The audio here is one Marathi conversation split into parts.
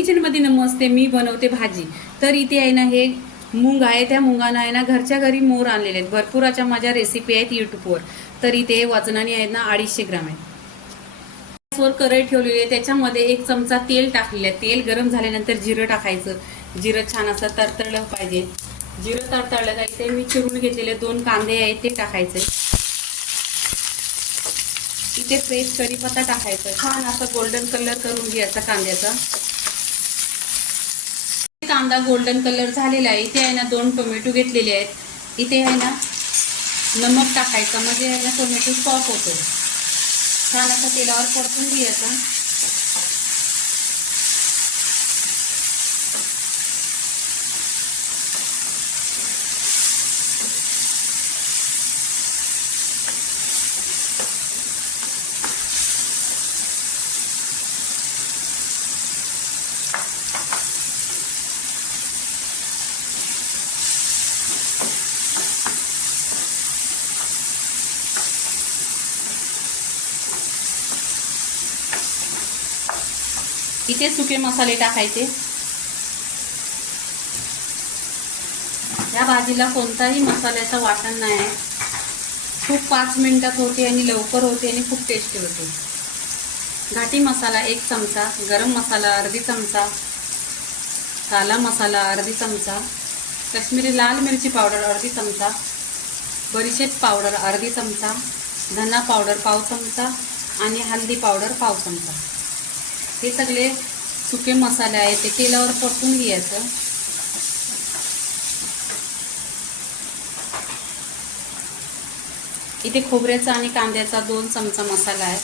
किचनमध्ये नमस्ते. मी बनवते भाजी. तर इथे आहे ना हे मूग आहे, त्या मुगानं आहे ना घरच्या घरी मोर आणलेले आहेत. भरपूर माझ्या रेसिपी आहेत यूट्यूबवर. तर इथे वजनाने आहेत ना 250 ग्राम आहेत. गॅसवर कढई ठेवलेली आहे, त्याच्यामध्ये 1 चमचा तेल टाकलेलं आहे. तेल गरम झाल्यानंतर जिरं टाकायचं. जिरं छान असं तरतळलं पाहिजे. जिरं तरतळलं का इथे मी चिरून घेतलेले 2 कांदे आहेत ते टाकायचे. इथे फ्रेश कढीपत्ता टाकायचा. छान असं गोल्डन कलर करून घ्यायचा कांद्याचा. कांदा गोल्डन कलर झालेला आहे. इथे आहे ना 2 टोमॅटो घेतलेले आहेत. इथे आहे ना नमक टाकायचं, म्हणजे आहे ना टोमॅटो सॉफ्ट होतो. छान असं तेलावर परतून घ्यायचा. इथे सुके मसाले टाकायचे. या भाजीला कोणताही मसाल्याचा वाटण नाही आहे. खूप 5 मिनिटात होते आणि लवकर होते आणि खूप टेस्टी होते. घाटी मसाला 1 चमचा, गरम मसाला अर्धी चमचा, काला मसाला अर्धी चमचा, काश्मीरी लाल मिरची पावडर अर्धी चमचा, बडीशेप पावडर अर्धी चमचा, धना पावडर पाव चमचा आणि हळदी पावडर पाव चमचा. हे सगळे सुके मसाले आहेत ते तेलावर परतून घ्यायचं. इथे खोबऱ्याचा आणि कांद्याचा 2 चमचा मसाला आहे.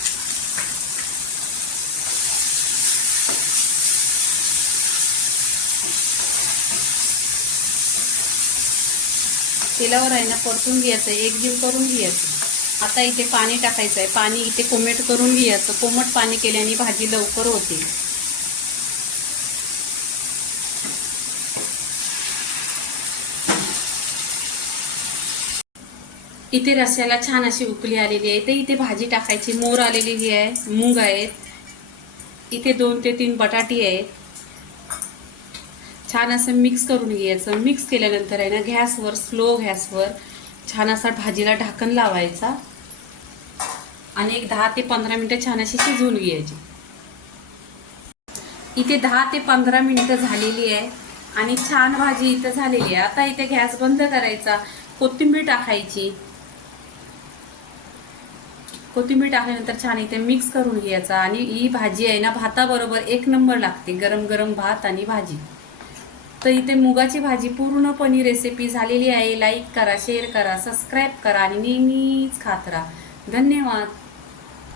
तेलावर आहे ना परतून घ्यायचं, एकजीव करून घ्यायचं. आता इथे पाणी टाकायचं आहे. पाणी इथे कोमट करून घ्यायचं. कोमट पाणी केल्याने भाजी लवकर होते. इथे रस्स्याला छान अशी उकळी आलेली आहे. तर इथे भाजी टाकायची. मोर आलेली आहे, मूग आहेत, इथे 2 ते 3 बटाटी आहेत. छान असं मिक्स करून घ्यायचं. मिक्स केल्यानंतर आहे ना गॅसवर, स्लो गॅसवर छान असा भाजीला ढाकण लावायचा आणि एक 10 ते 15 मिनिटं छान अशी शिजवून घ्यायची. इथे 10 ते 15 मिनिटं झालेली आहे आणि छान भाजी इथं झालेली आहे. आता इथे गॅस बंद करायचा. कोथिंबीर टाकायची. कोथिंबीर टाकल्यानंतर छान इथे मिक्स करून घ्यायचा आणि ही भाजी आहे ना भाताबरोबर 1 नंबर लागते. गरम गरम भात आणि भाजी. तर इथे मुगाची भाजी पूर्णपणे रेसिपी झालेली आहे. लाईक करा, शेअर करा, सबस्क्राईब करा आणि नेहमीच खात राहा. धन्यवाद.